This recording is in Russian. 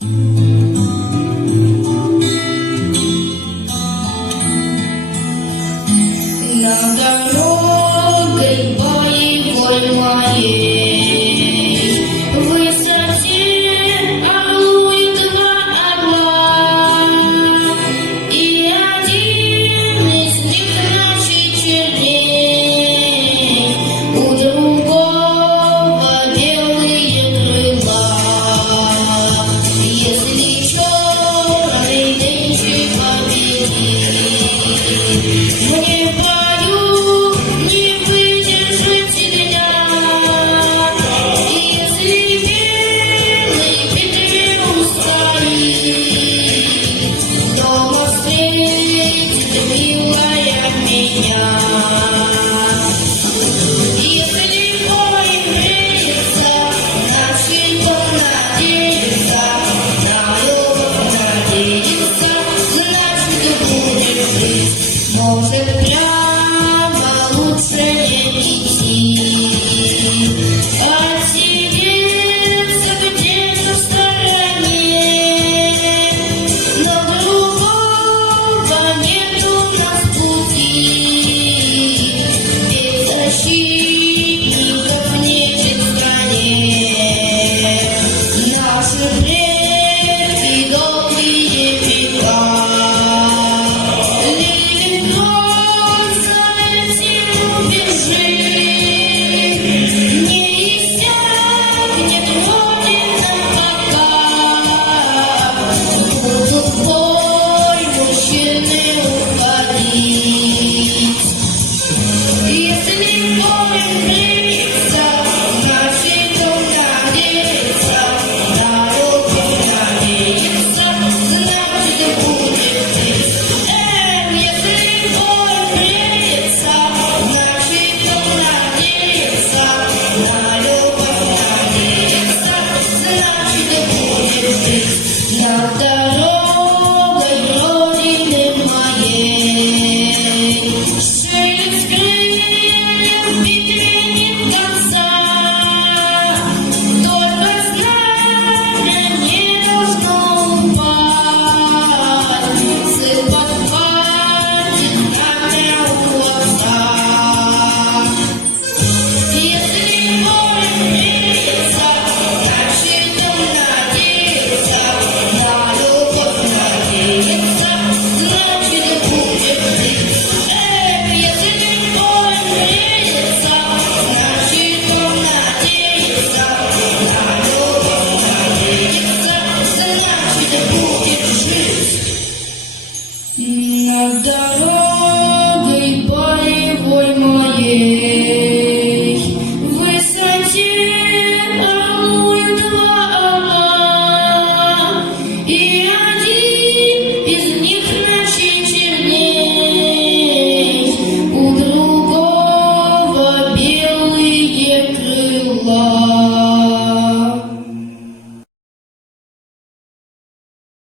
Над дорогой боевой моей в высоте орлует два орла, и один из них ночи черней, у другого белые крыла. Если черный нынче победит, мне не выдержать дня. Если белый Петру стоит, дома встретит милая меня. Если бой греется, значит он надеется, на любовь надеется, значит будет жить. Может, прямо лучше не идти, а сидеться где-то в стороне. Но другого нет у нас пути, без защитников нечет в стране. Наши предки долгие века над дорогой Родины моей. Шелест крыльев в битве нет конца, только знамя не должно упасть. Сын подхватит знамя у отца. Если бой греется, значит он надеется, на любовь надеется, значит будет жить. Если бой греется, значит он надеется, на любовь надеется, значит будет жить. Над дорогой боевой моей в высоте